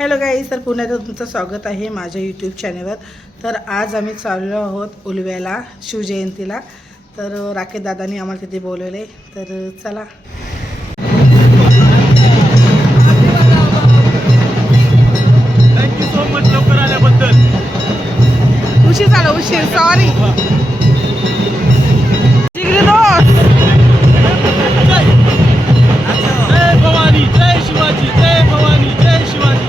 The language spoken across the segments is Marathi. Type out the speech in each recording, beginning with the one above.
हॅलो गाईज, तर पुन्हा एकदा तुमचं स्वागत आहे माझ्या यूट्यूब चॅनलवर। तर आज आम्ही चाललो आहोत उलव्याला शिवजयंतीला। तर राकेश दादांनी आम्हाला तिथे बोलवले, तर चला। थँक्यू सो मच लवकर आल्याबद्दल। उशीर झाला, उशीर, सॉरी। जय भवानी, जय शिवाजी, जय भवानी, जय शिवाजी।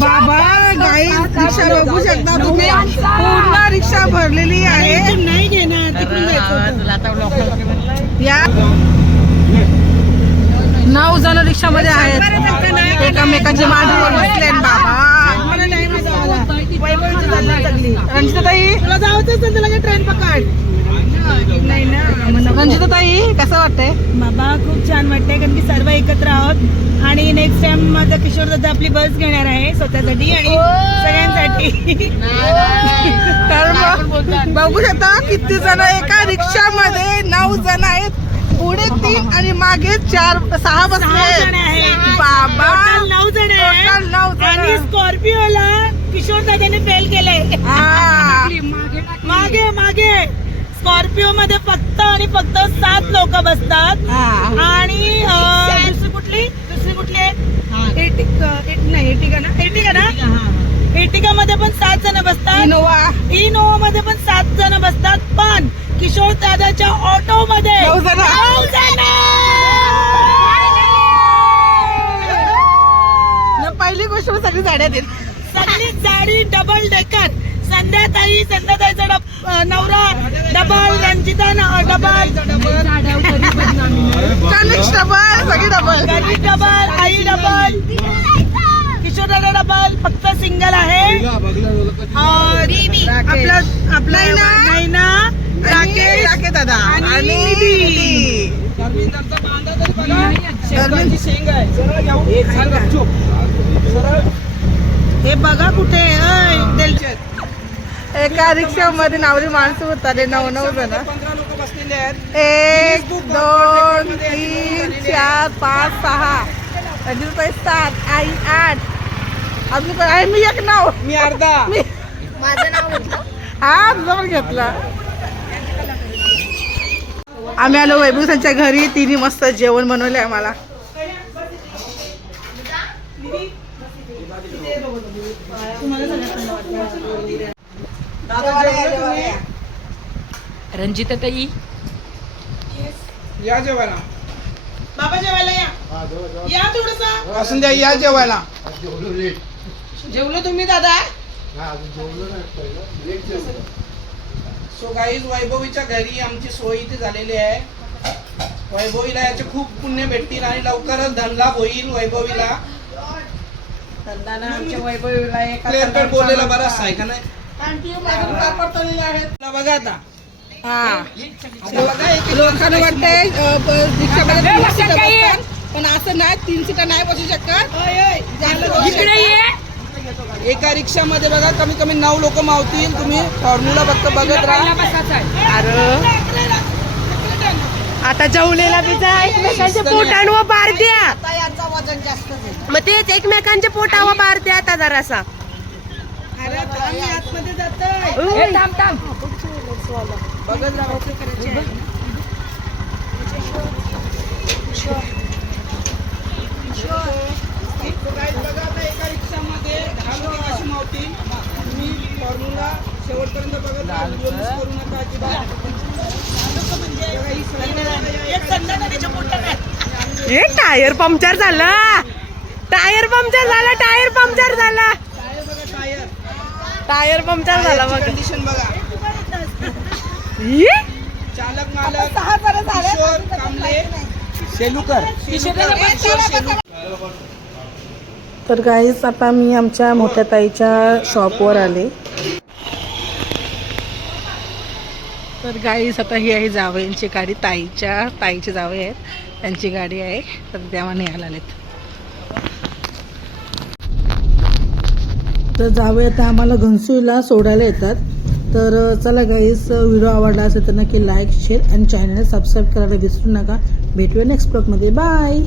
बाबा गाई रिक्षा बघू शकता तुम्ही, पूर्ण रिक्षा भरलेली आहे. नाही घेणार या 9 जण रिक्षामध्ये आहेत, एकामेकांचे मांडीवर बसले. बाबा रंजिताताई तुला जायचंच ना, तुला ट्रेन पकड. रंजिताताई कसं वाटतंय? बाबा खूप छान वाटतंय, कारण की सर्व एकत्र आहोत आणि नेक्स्ट टाइम माझा किशोर दादा आपली बस घेणार आहे स्वतःसाठी आणि सगळ्यांसाठी. कारण बघू शकता किती जण एका रिक्षामध्ये, 9 जण आहेत, पुढे 3 आणि मागे 4-6 बसले. बाबा 9 जण टोटल 9 आणि जण. स्कॉर्पिओला किशोर दादाने फेल केलंय. मागे मागे स्कॉर्पिओ मध्ये फक्त आणि फक्त 7 लोक बसतात आणि दुसरी कुठली आहे? एर्टिगा मध्ये पण 7 जण बसतात. इनोवा मध्ये पण 7 जण बसतात. पण किशोर दादाच्या ऑटो मध्ये 9 जण. 9 जण. पहिली गोष्ट सगळी झाड्यात येईल. सगळी गाडी डबल डेकर. संध्याताईचा नवरा डबल, रंजिता डबल, कनिष्ठ डबल, सगळी डबल, डबल, आई डबल, किशोर दादा डबल, फक्त सिंगल आहे. आपला नैना, राकेश दादा आणि हे बघा कुठे एका रिक्षामध्ये नावरी माणसं होतात. 9 जण. 1 2 3 4 5 6 अजून 7 आई 8 अजून पण आहे. मी एक नाव, मी अर्धा. माझं नाव घेतलं. हा तुझं पण घेतला. आम्ही आलो वैभवसांच्या घरी. तिने मस्त जेवण बनवले आम्हाला. रंजिताताई या जेवायला. बाबा जेवायला या थोडस. असून द्या, या जेवायला. जेवलो तुम्ही दादा? सो गाईज, वैभवीच्या घरी आमची सोय इथे झालेली आहे. वैभवीला याचे खूप पुण्य भेटतील आणि लवकरच धनलाभ होईल वैभवीला. क्लिअर कट बोललेला बराच आहे का नाही? बघा आता. लोकांना वाटतंय रिक्षामध्ये 3 सीटा बसतात, पण असं नाही. 3 सीटा नाही बसू शकत. एका रिक्षामध्ये बघा कमी कमी 9 लोक मावतील. तुम्ही फॉर्म्युला फक्त बघत राहा. अरे आता जवलेला पिझ्झा एकमेकांच्या पोटांवर बार द्या. वजन जास्त मग तेच एकमेकांच्या पोटावर बार द्या आता जरासा. आतमध्ये जातोय. बघत राहा. बघा आता एका रिक्षामध्ये 10 लोक कशी मावतील. तुम्ही फॉर्म्युला शेवटपर्यंत बघत राहा. व्हिडिओ मिस करू नका अजिबात. हे टायर पंक्चर झाला. टायर पंक्चर झाला. टायर पंक्चर झाला. टायर टायर पंक्चर झाला बघा. कंडिशन बघा. ही? चालक मालक किशोर कांबळे शेलूकर. तर गाईस आता मी आमच्या मोठ्या ताईच्या शॉपवर आले. तर गाईस आता ही आहे जावयांची गाडी. ताईचे जावई आहेत, त्यांची गाडी आहे. तर तेव्हा न्यायला आलेत. तर जावई आता आम्हाला घनसूला सोडायला येतात. तर चला गाईस, व्हिडिओ आवडला असेल तर नक्की लाईक, शेअर आणि चॅनल सबस्क्राईब करायला विसरू नका. भेटूया नेक्स्ट ब्लॉगमध्ये. बाय.